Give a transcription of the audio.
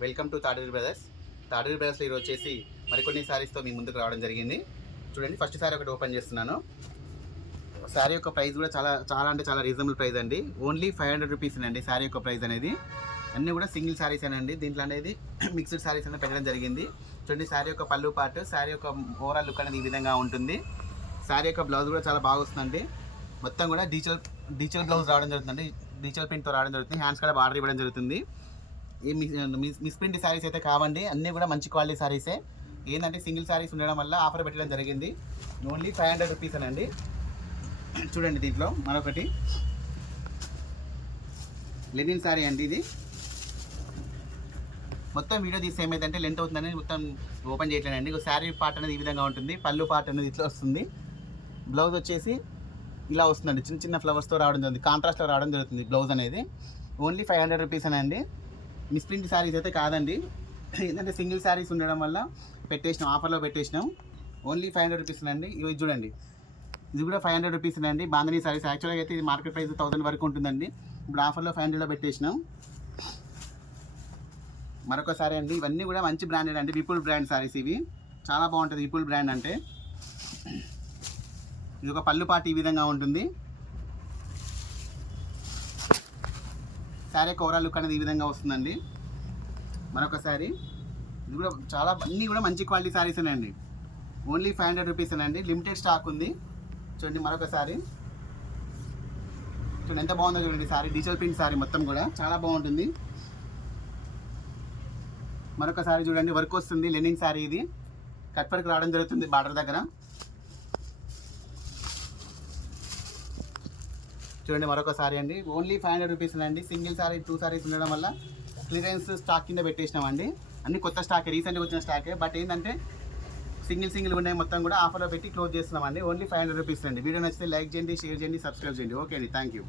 Welcome to Taduri brothers. Taduri బ్రదర్స్లో ఈరోజు వచ్చేసి మరికొన్ని శారీస్తో మీ ముందుకు రావడం జరిగింది. చూడండి, ఫస్ట్ శారీ ఒకటి ఓపెన్ చేస్తున్నాను. శారీ యొక్క ప్రైస్ కూడా చాలా రీజనబుల్ ప్రైస్ అండి. ఓన్లీ 500 రూపీస్ అండి శారీ యొక్క ప్రైస్ అనేది. అన్నీ కూడా సింగిల్ శారీస్ అండి. దీంట్లో అనేది మిక్స్డ్ శారీస్ అనేది పెట్టడం జరిగింది. చూడండి, శారీ యొక్క పళ్ళు పార్ట్, శారీ యొక్క ఓవరాల్ లుక్ అనేది ఈ విధంగా ఉంటుంది. శారీ యొక్క బ్లౌజ్ కూడా చాలా బాగా వస్తుందండి. మొత్తం కూడా డిజిటల్ బ్లౌజ్ రావడం జరుగుతుందండి. డిజిటల్ ప్రింట్తో రావడం జరుగుతుంది. హ్యాండ్స్ కూడా బార్డర్ ఇవ్వడం జరుగుతుంది. ఈ మిస్ ప్రింట్ శారీస్ అయితే కావండి, అన్నీ కూడా మంచి క్వాలిటీ శారీసే. ఏంటంటే సింగిల్ శారీస్ ఉండడం వల్ల ఆఫర్ పెట్టడం జరిగింది. ఓన్లీ 500 రూపీస్ అనండి. చూడండి, దీంట్లో మరొకటి లెనిన్ శారీ అండి. ఇది మొత్తం వీడియో తీస్తే ఏమైందంటే లెంత్ అవుతుందని మొత్తం ఓపెన్ చేయట్లేదండి. శారీ పార్ట్ అనేది ఈ విధంగా ఉంటుంది. పళ్ళు పార్ట్ అనేది ఇట్లా వస్తుంది. బ్లౌజ్ వచ్చేసి ఇలా వస్తుందండి. చిన్న చిన్న ఫ్లవర్స్తో రావడం జరుగుతుంది. కాంట్రాస్ట్లో రావడం జరుగుతుంది బ్లౌజ్ అనేది. ఓన్లీ 500 రూపీస్ అనండి. మిస్ప్రింట్ శారీస్ అయితే కాదండి. ఏంటంటే సింగిల్ శారీస్ ఉండడం వల్ల పెట్టేసినాం, ఆఫర్లో పెట్టేసినాం. ఓన్లీ 500 రూపీస్ అండి. ఇవి చూడండి, ఇది కూడా 500 రూపీస్ అండి. బాంధనీ శారీస్ యాక్చువల్గా అయితే ఇది మార్కెట్ ప్రైస్ 1000 వరకు ఉంటుందండి. ఇప్పుడు ఆఫర్లో 500లో పెట్టేసినాం. మరొక శారీ అండి. ఇవన్నీ కూడా మంచి బ్రాండెడ్ అండి. విపుల్ బ్రాండ్ శారీస్ ఇవి. చాలా బాగుంటుంది విపుల్ బ్రాండ్ అంటే. ఇది ఒక పళ్ళు పాటు ఈ విధంగా ఉంటుంది. శారీ ఓవరాల్ లుక్ అనేది ఈ విధంగా వస్తుందండి. మరొక శారీ, ఇది కూడా అన్నీ కూడా మంచి క్వాలిటీ శారీస్ అండి. ఓన్లీ 500 రూపీస్ అండి. లిమిటెడ్ స్టాక్ ఉంది. చూడండి, మరొక శారీ చూడండి ఎంత బాగుందో చూడండి. శారీ డిజిటల్ ప్రింట్ శారీ మొత్తం కూడా చాలా బాగుంటుంది. మరొక శారీ చూడండి, వర్క్ వస్తుంది. లెనిన్ శారీ, ఇది కట్ వర్క్ రావడం జరుగుతుంది బార్డర్ దగ్గర. చూడండి, మరొక శారీ అండి. ఓన్లీ 500 రూపీస్ అండి. సింగిల్ శారీ 2 శారీస్ ఉండడం వల్ల క్లియరెన్స్ స్టాక్ కింద పెట్టేసినామండి. అన్ని కొత్త స్టాకే, రీసెంట్గా వచ్చిన స్టాకే. బట్ ఏంటంటే సింగిల్ ఉన్నాయి మొత్తం కూడా ఆఫర్లో పెట్టి క్లోజ్ చేస్తున్నామండి. ఓన్లీ 500 రూపీస్ అండి. వీడియో నచ్చితే లైక్ చేయండి, షేర్ చేయండి, సబ్స్క్రైబ్ చేయండి. ఓకే అండి, థ్యాంక్ యూ.